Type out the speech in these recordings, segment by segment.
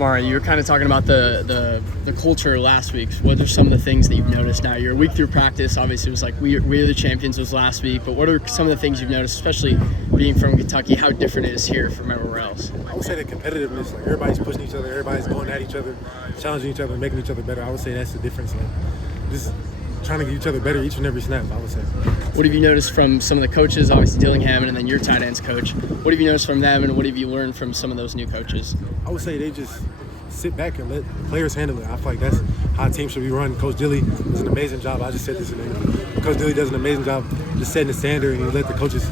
Khamari, you were kind of talking about the culture last week. What are some of the things that you've noticed now? You're a week through practice. Obviously, it was like we are the champions was last week. But what are some of the things you've noticed, especially being from Kentucky, how different it is here from everywhere else? I would say the competitiveness. Like everybody's pushing each other, everybody's going at each other, challenging each other, making each other better. I would say that's the difference. Like just trying to get each other better each and every snap, I would say. What have you noticed from some of the coaches, obviously Dillingham and then your tight ends coach? What have you noticed from them and what have you learned from some of those new coaches? I would say they just sit back and let players handle it. I feel like that's how a team should be run. Coach Dilly does an amazing job. I just said this in the interview. Coach Dilly does an amazing job just setting the standard and let the players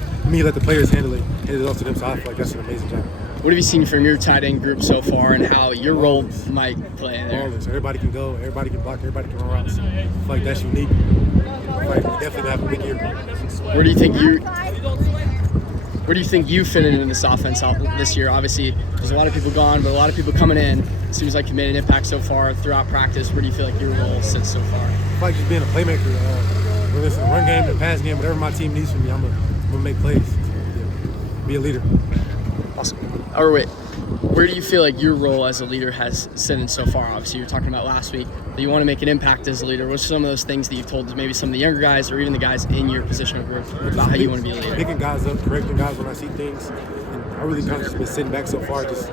handle it, hand it off to them. So I feel like that's an amazing job. What have you seen from your tight end group so far and how your role might play in there? Ballers. Everybody can go, everybody can block, everybody can run routes. I feel like that's unique. I feel like we definitely have a big year. Where do you think you fit in this offense this year? Obviously, there's a lot of people gone, but a lot of people coming in. It seems like you made an impact so far throughout practice. Where do you feel like your role sits so far? I feel like just being a playmaker. Whether it's the run game, the pass game, whatever my team needs from me, I'm gonna make plays. Yeah. Be a leader. Awesome. Or wait, where do you feel like your role as a leader has sit in so far? Obviously, you were talking about last week that you want to make an impact as a leader. What's some of those things that you've told maybe some of the younger guys or even the guys in your positional group about how you want to be a leader? Picking guys up, correcting guys when I see things. And I really kind of just been sitting back so far, just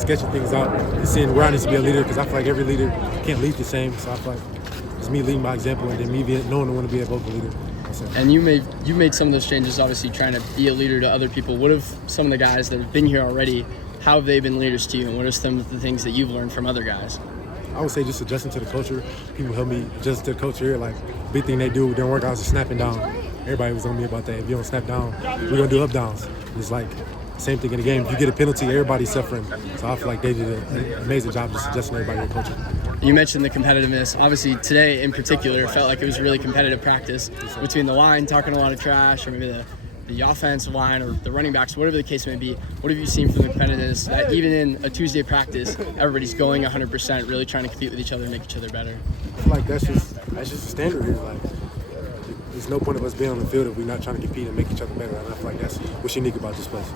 sketching things out and seeing where I need to be a leader because I feel like every leader can't lead the same. So I feel like it's me leading by example and then me knowing I want to be a vocal leader. And you made some of those changes, obviously trying to be a leader to other people. What have some of the guys that have been here already, how have they been leaders to you, and what are some of the things that you've learned from other guys? I would say just adjusting to the culture. People help me adjust to the culture here. Like, big thing they do during workouts is snapping down. Everybody was on me about that. If you don't snap down, we're going to do up downs. It's like same thing in the game. If you get a penalty, everybody's suffering. So I feel like they did an amazing job just adjusting everybody to the culture. You mentioned the competitiveness. Obviously, today in particular, it felt like it was a really competitive practice between the line talking a lot of trash, or maybe the offensive line or the running backs, whatever the case may be. What have you seen from the competitiveness that even in a Tuesday practice, everybody's going 100%, really trying to compete with each other and make each other better? I feel like that's just a standard here. Like, there's no point of us being on the field if we're not trying to compete and make each other better. And I feel like that's what's unique about this place.